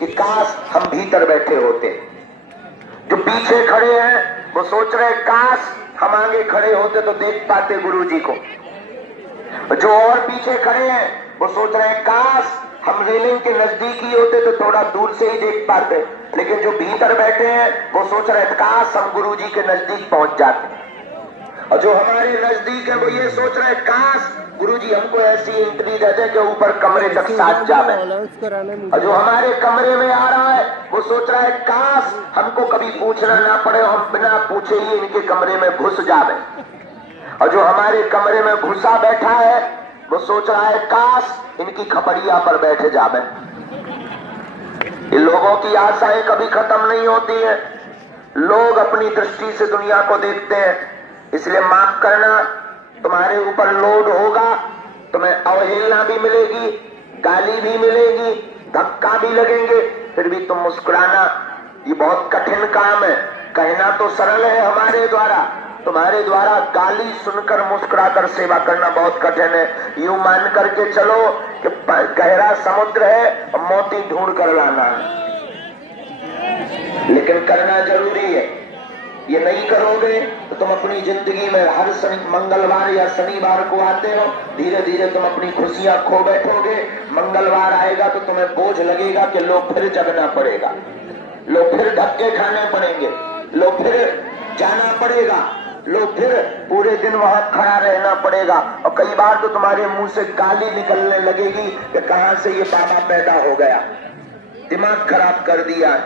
कि काश हम भीतर बैठे होते। जो पीछे खड़े हैं वो सोच रहे काश हम आगे खड़े होते तो देख पाते गुरुजी को। जो और पीछे खड़े हैं वो सोच रहे हैं काश हम रेलिंग के नजदीक ही होते तो थोड़ा दूर से ही देख पाते। लेकिन जो भीतर बैठे हैं वो सोच रहे हैं काश हम गुरुजी के नजदीक पहुंच जाते। और जो हमारे नजदीक है वो ये सोच रहे हैं काश गुरुजी हमको ऐसी एंट्री दे दे कि ऊपर कमरे तक साथ जावे। और जो हमारे कमरे में आ रहा है वो सोच रहा है काश हमको कभी पूछना ना पड़े, हम बिना पूछे ही इनके कमरे में घुस जावे। और जो हमारे कमरे में घुसा बैठा है वो सोच रहा है काश इनकी खपड़िया पर बैठे जावे। ये लोगों की आशाएं कभी खत्म नहीं होती है। लोग अपनी दृष्टि से दुनिया को देखते हैं, इसलिए माफ करना, तुम्हारे ऊपर लोड होगा, तुम्हें अवहेलना भी मिलेगी, गाली भी मिलेगी, धक्का भी लगेंगे, फिर भी तुम मुस्कुराना। ये बहुत कठिन काम है। कहना तो सरल है हमारे द्वारा, तुम्हारे द्वारा गाली सुनकर मुस्कुराकर सेवा करना बहुत कठिन है। यूं मान करके चलो कि गहरा समुद्र है और मोती ढूंढ कर लाना है, लेकिन करना जरूरी है। ये नहीं करोगे तो तुम अपनी जिंदगी में हर मंगलवार या शनिवार को आते हो, धीरे धीरे तुम अपनी खुशियां खो बैठोगे। मंगलवार आएगा तो तुम्हें बोझ लगेगा कि लोग फिर जगना पड़ेगा, लोग फिर धक्के खाने पड़ेंगे, लोग फिर जाना पड़ेगा, लोग फिर पूरे दिन वहां खड़ा रहना पड़ेगा। और कई बार तो तुम्हारे मुंह से गाली निकलने लगेगी कि कहां से ये बाबा पैदा हो गया, दिमाग खराब कर दिया।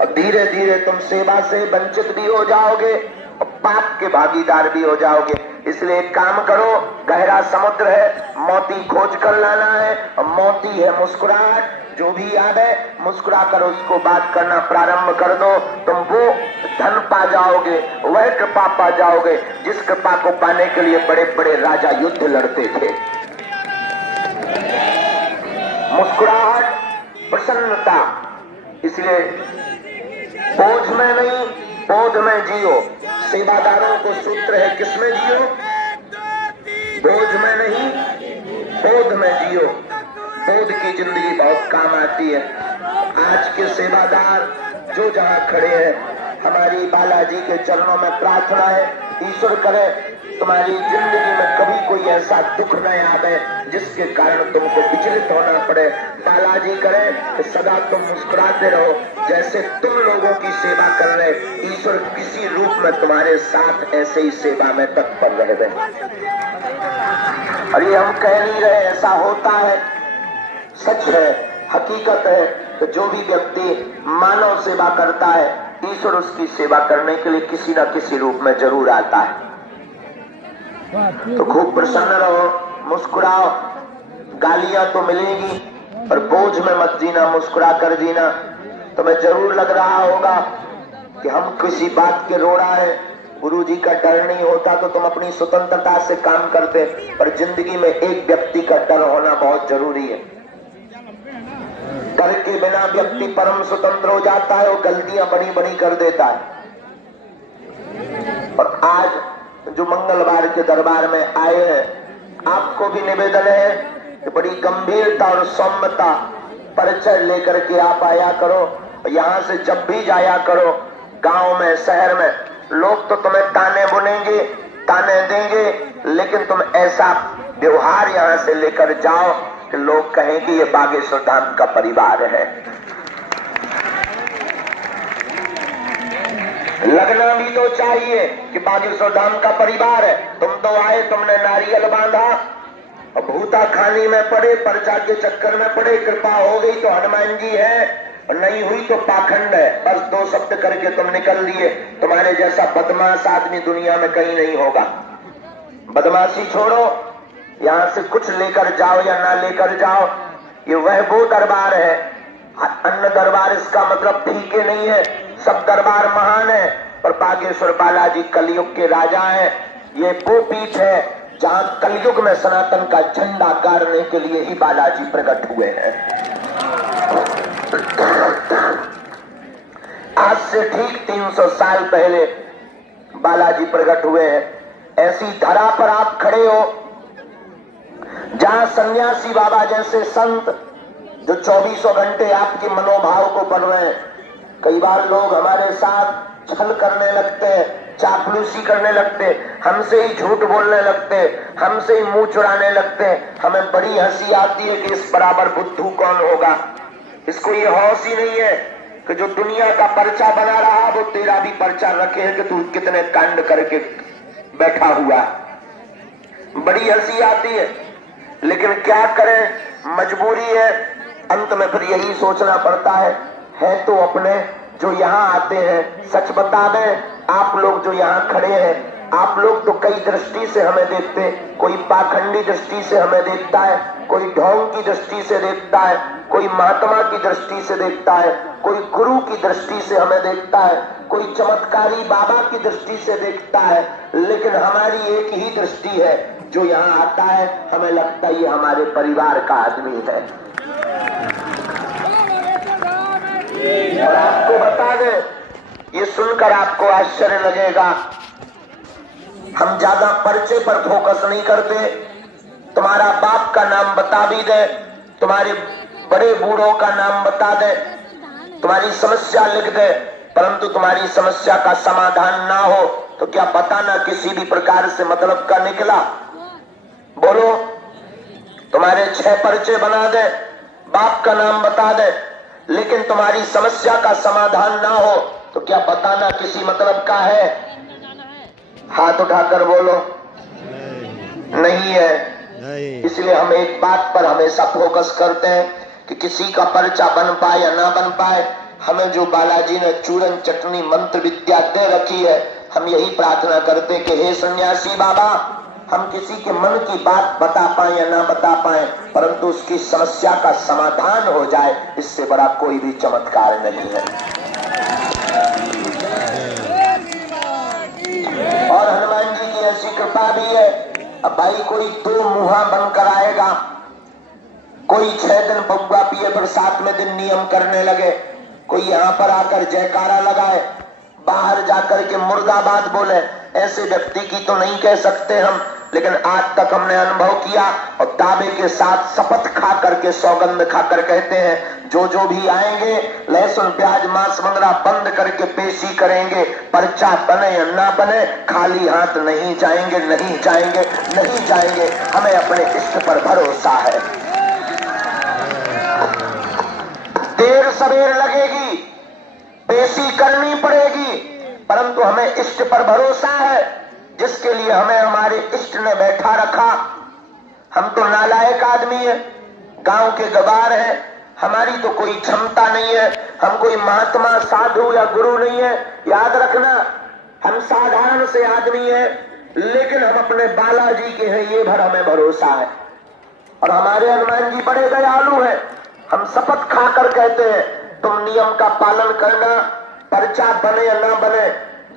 और धीरे धीरे तुम सेवा से वंचित भी हो जाओगे और पाप के भागीदार भी हो जाओगे। इसलिए एक काम करो, गहरा समुद्र है, मोती खोज कर लाना है, और मोती है मुस्कुराहट। जो भी याद है मुस्कुरा कर उसको बात करना प्रारंभ कर दो। तुम वो धन पा जाओगे, वह कृपा पा जाओगे जिस कृपा को पाने के लिए बड़े बड़े राजा युद्ध लड़ते थे। मुस्कुराहट, प्रसन्नता। इसलिए बोझ में नहीं, बोध में जियो। सेवादारों को सूत्र है, किसमें जियो? बोझ में नहीं, बोध में जियो। बोध की जिंदगी बहुत काम आती है। आज के सेवादार जो जहां खड़े हैं, हमारी बालाजी के चरणों में प्रार्थना है, ईश्वर करे तुम्हारी जिंदगी में कभी कोई ऐसा दुख न आवे जिसके कारण तुमको विचलित होना पड़े। बालाजी करे कि सदा तुम मुस्कुराते रहो, जैसे तुम लोगों की सेवा कर रहे, ईश्वर किसी रूप में तुम्हारे साथ ऐसे ही सेवा में तत्पर रहे। और ये हम कह नहीं रहे, ऐसा होता है, सच है, हकीकत है कि जो भी व्यक्ति मानव सेवा करता है, ईश्वर उसकी सेवा करने के लिए किसी न किसी रूप में जरूर आता है। तो खूब प्रसन्न रहो, मुस्कुराओ। गालियां तो मिलेंगी पर बोझ में मत जीना, मुस्कुरा कर जीना। तुम्हें जरूर लग रहा होगा कि हम किसी बात के रो रहा है, गुरुजी का डर नहीं होता तो तुम अपनी स्वतंत्रता से काम करते। पर जिंदगी में एक व्यक्ति का डर होना बहुत जरूरी है। डर के बिना व्यक्ति परम स्वतंत्र हो जाता है, वो गलतियां बड़ी बड़ी कर देता है। और आज जो मंगलवार के दरबार में आए हैं, आपको भी निवेदन है कि बड़ी गंभीरता और सौम्यता परिचय लेकर के आप आया करो। यहाँ से जब भी जाया करो, गांव में, शहर में, लोग तो तुम्हें ताने बुनेंगे, ताने देंगे, लेकिन तुम ऐसा व्यवहार यहाँ से लेकर जाओ कि लोग कहें कि ये बागेश्वर धाम का परिवार है। लगना भी तो चाहिए कि बागेश्वर धाम का परिवार है। तुम तो आए, तुमने नारियल बांधा और भूता खानी में पड़े, पर्चा के चक्कर में पड़े। कृपा हो गई तो हनुमान जी है, और नहीं हुई तो पाखंड है। बस दो शब्द करके तुम निकल लिए। तुम्हारे जैसा बदमाश आदमी दुनिया में कहीं नहीं होगा। बदमाशी छोड़ो, यहाँ से कुछ लेकर जाओ या ना लेकर जाओ। ये वह वो दरबार है, अन्य दरबार इसका मतलब फीके नहीं है। सब दरबार महान है, पर बागेश्वर बालाजी कलयुग के राजा हैं। ये वो पीठ है जहां कलयुग में सनातन का झंडा गाड़ने के लिए ही बालाजी प्रकट हुए हैं। आज से ठीक 300 साल पहले बालाजी प्रकट हुए हैं। ऐसी धरा पर आप खड़े हो जहां सन्यासी बाबा जैसे संत, जो 24 घंटे आपके मनोभाव को पढ़ रहे हैं। कई बार लोग हमारे साथ छल करने लगते हैं, चापलूसी करने लगते हैं, हमसे ही झूठ बोलने लगते हैं, हमसे ही मुंह चुराने लगते हैं। हमें बड़ी हंसी आती है कि इस बराबर बुद्धू कौन होगा। इसको ये होश ही नहीं है कि जो दुनिया का पर्चा बना रहा वो तेरा भी पर्चा रखे है कि तू कितने कांड करके बैठा हुआ। बड़ी हंसी आती है, लेकिन क्या करें, मजबूरी है। अंत में फिर यही सोचना पड़ता है तो अपने जो यहाँ आते हैं। सच बता दें, आप लोग जो यहाँ खड़े हैं, आप लोग तो कई दृष्टि से हमें देखते हैं। कोई पाखंडी दृष्टि से हमें देखता है, कोई ढोंग की दृष्टि से देखता है, कोई महात्मा की दृष्टि से देखता है, कोई गुरु की दृष्टि से हमें देखता है, कोई चमत्कारी बाबा की दृष्टि से देखता है। लेकिन हमारी एक ही दृष्टि है, जो यहाँ आता है हमें लगता है ये हमारे परिवार का आदमी है। और आपको बता दें, ये सुनकर आपको आश्चर्य लगेगा, हम ज्यादा पर्चे पर फोकस नहीं करते। तुम्हारा बाप का नाम बता भी दे, तुम्हारे बड़े बूढ़ों का नाम बता दे, तुम्हारी समस्या लिख दे, परंतु तुम्हारी समस्या का समाधान ना हो तो क्या बताना किसी भी प्रकार से मतलब का निकला? बोलो, तुम्हारे 6 पर्चे बना दे, बाप का नाम बता दे, लेकिन तुम्हारी समस्या का समाधान ना हो तो क्या बताना किसी मतलब का है? हाथ उठाकर बोलो, नहीं है। इसलिए हम एक बात पर हमेशा फोकस करते हैं कि किसी का पर्चा बन पाए या ना बन पाए, हमें जो बालाजी ने चूरन चटनी मंत्र विद्या दे रखी है, हम यही प्रार्थना करते कि हे सन्यासी बाबा, हम किसी के मन की बात बता पाए या ना बता पाए, परंतु उसकी समस्या का समाधान हो जाए, इससे बड़ा कोई भी चमत्कार नहीं है। और हनुमान जी की ऐसी कृपा भी है, अब भाई कोई 2 मुहा बनकर आएगा, कोई 6 दिन बउआ पिए फिर 7वें दिन नियम करने लगे, कोई यहाँ पर आकर जयकारा लगाए, बाहर जाकर के मुर्दाबाद बोले, ऐसे व्यक्ति की तो नहीं कह सकते हम, लेकिन आज तक हमने अनुभव किया और दावे के साथ शपथ खा करके सौगंध खाकर कहते हैं, जो जो भी आएंगे लहसुन प्याज मांस मंगरा बंद करके पेशी करेंगे, पर्चा बने या ना बने, खाली हाथ नहीं जाएंगे, नहीं जाएंगे, नहीं जाएंगे। हमें अपने इष्ट पर भरोसा है। देर सवेर लगेगी, पेशी करनी पड़ेगी, परंतु हमें इष्ट पर भरोसा है, जिसके लिए हमें हमारे इष्ट ने बैठा रखा। हम तो नालायक आदमी है, गांव के गवार हैं, हमारी तो कोई क्षमता नहीं है, हम कोई महात्मा साधु या गुरु नहीं है। याद रखना, हम साधारण से आदमी है, लेकिन हम अपने बालाजी के हैं, ये भर हमें भरोसा है। और हमारे हनुमान जी बड़े दयालु हैं। हम शपथ खाकर कहते हैं, तुम नियम का पालन करना, पर्चा बने या ना बने,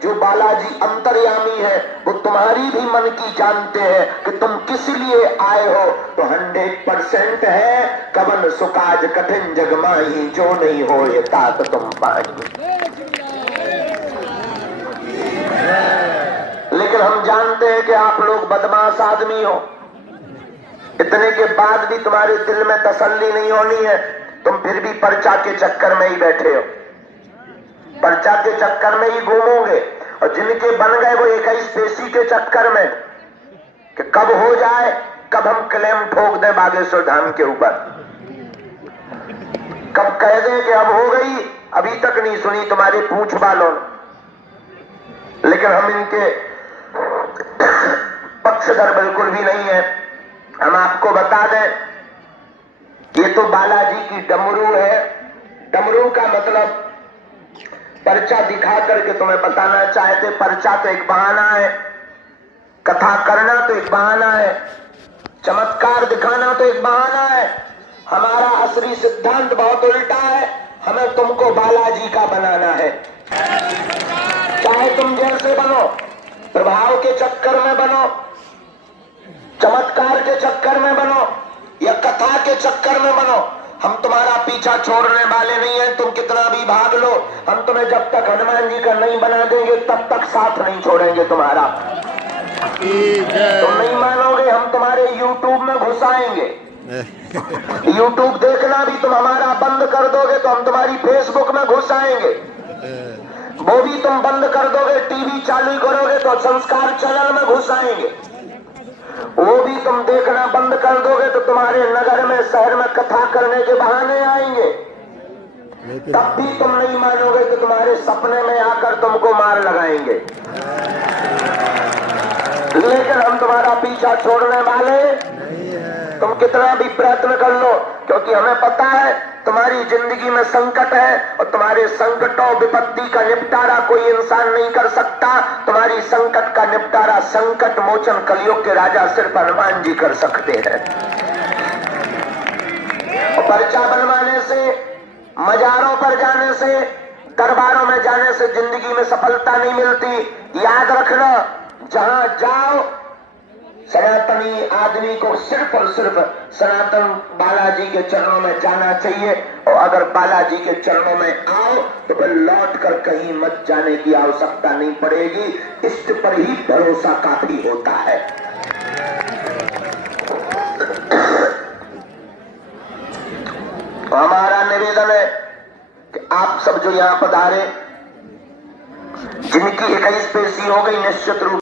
जो बालाजी अंतर्यामी है वो तुम्हारी भी मन की जानते हैं कि तुम किस लिए आए हो। तो 100% है, कवन सुकाज कठिन जगमाही, जो नहीं हो ये तात तुम पाएंगे। लेकिन हम जानते हैं कि आप लोग बदमाश आदमी हो, इतने के बाद भी तुम्हारे दिल में तसल्ली नहीं होनी है, तुम फिर भी पर्चा के चक्कर में ही बैठे हो, पर्चा के चक्कर में ही घूमोगे। और जिनके बन गए वो 21 पेशी के चक्कर में कि कब हो जाए, कब हम क्लेम ठोक दें बागेश्वर धाम के ऊपर, कब कह दें कि अब हो गई, अभी तक नहीं सुनी तुम्हारे पूछ वालों। लेकिन हम इनके पक्षधर बिल्कुल भी नहीं है। हम आपको बता दें, ये तो बालाजी की डमरू है। डमरू का मतलब पर्चा दिखा करके तुम्हें बताना चाहते, पर्चा तो एक बहाना है, कथा करना तो एक बहाना है, चमत्कार दिखाना तो एक बहाना है। हमारा असली सिद्धांत बहुत उल्टा है, हमें तुमको बालाजी का बनाना है। चाहे तुम जैसे बनो, प्रभाव के चक्कर में बनो, चमत्कार के चक्कर में बनो या कथा के चक्कर में बनो, हम तुम्हारा पीछा छोड़ने वाले नहीं हैं। तुम कितना भी भाग लो, हम तुम्हें जब तक हनुमान जी का नहीं बना देंगे तब तक साथ नहीं छोड़ेंगे तुम्हारा। तुम नहीं मानोगे, हम तुम्हारे YouTube में घुसाएंगे, यूट्यूब देखना भी तुम हमारा बंद कर दोगे तो हम तुम्हारी फेसबुक में घुस आएंगे। वो भी तुम बंद कर दोगे, टीवी चालू करोगे तो संस्कार चैनल में घुस आएंगे। वो भी तुम देखना बंद कर दोगे तो तुम्हारे नगर में, शहर में कथा करने के बहाने आएंगे। तब भी तुम नहीं मानोगे कि तुम्हारे सपने में आकर तुमको मार लगाएंगे। लेकिन हम तुम्हारा पीछा छोड़ने वाले, तुम कितना भी प्रयत्न कर लो, क्योंकि हमें पता है तुम्हारी जिंदगी में संकट है और तुम्हारे संकटों विपत्ति का निपटारा कोई इंसान नहीं कर सकता। तुम्हारी संकट का निपटारा संकट मोचन कलयुग के राजा सिर्फ हनुमान जी कर सकते हैं। पर्चा बनवाने से, मजारों पर जाने से, दरबारों में जाने से जिंदगी में सफलता नहीं मिलती। याद रखना, जहां जाओ सनातनी आदमी को सिर्फ और सिर्फ सनातन बालाजी के चरणों में जाना चाहिए। और अगर बालाजी के चरणों में आओ तो फिर लौट कर कहीं मत जाने की आवश्यकता नहीं पड़ेगी। इष्ट पर ही भरोसा काफी होता है। तो हमारा निवेदन है कि आप सब जो यहां पधारे, जिनकी 21 पेशी हो गई, निश्चित रूप